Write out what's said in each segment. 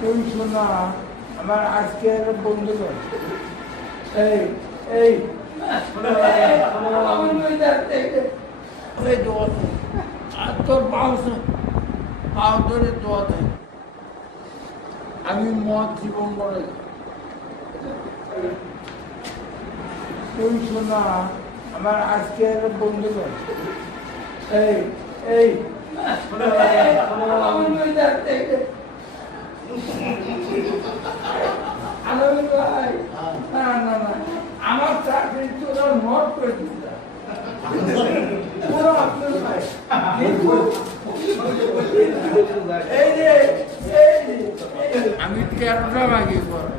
তুই শোনা আমার আজকের বন্ধুগণ এই এই তোর পাও ধরে দোয়া দেয় আমি মদ জীবন করে তুই শোনা আমার আজকের বন্ধুগণ এই এই আমার চাকরি তোরা মত করে দিতে আমি 13টা বাকি করে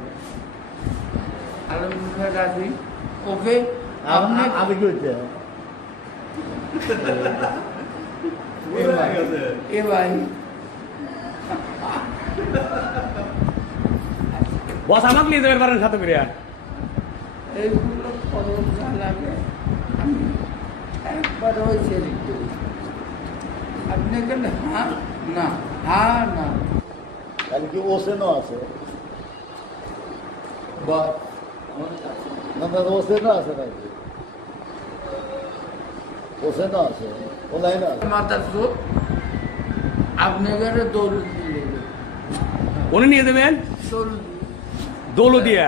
আলহামদুলিল্লাহ রাজি ওকে আমি কি হচ্ছে এ ভাই বস আমাকে নিয়ে যাবেন পারেন সাথে করে এইগুলো খরচ যা লাগে আমি একবার হয়েছে লিখতে আপনি এখানে হ্যাঁ না হ্যাঁ না তাহলে কি ওসেনও আছে বা না না ওসেনও আছে নাকি ওসেনও আছে ওলাইনও আছে মাথার চোখ আপনি এখানে দৌড় দিয়ে উনি নিয়ে দেবেন দৌড় দৌলো দিয়া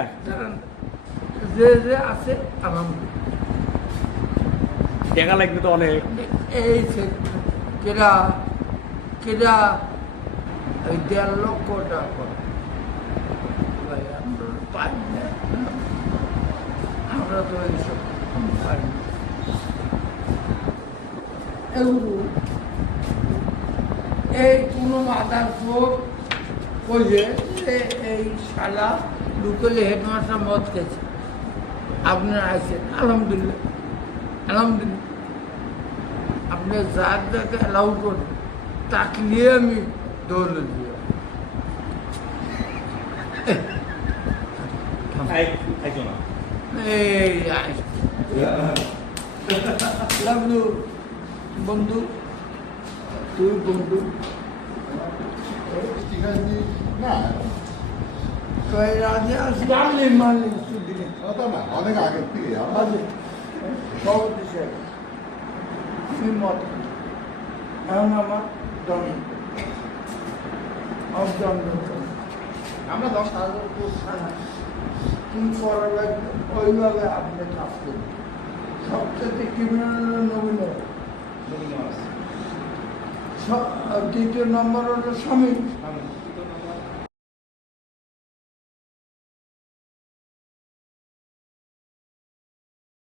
যে যে আছে আলহামদুলিল্লাহ টাকা লাগবে তো অনেক এই কেরা কেরা এই 1.5 লক্ষ টাকা করে ভাই আমরা পাই না আমরা তো এইসব পাই না এগুলো এই কোনো মাথার চোখ বলছে এই শালা ঢুকলে হেডমাস্টার মদ খেয়েছে আপনারা আছেন আলহামদুলিল্লাহ আলহামদুলিল্লাহ আপনি যার যাকে অ্যালাউ করেন তাকে নিয়ে আমি দৌড়ে দিয়ে এই লাভলু বন্ধু তুই বন্ধু না রাজে আসলে মালিক দিনে অনেক আগে থেকে সব দেশে তুই মত এখন আমার দণ্ড অবদণ্ড আমরা 10,000 তুমি করা লাগবে ওইভাবে আপনি কাজ করবেন সবচেয়ে ক্রিমিনাল নবীন দ্বিতীয় নম্বর হলো স্বামী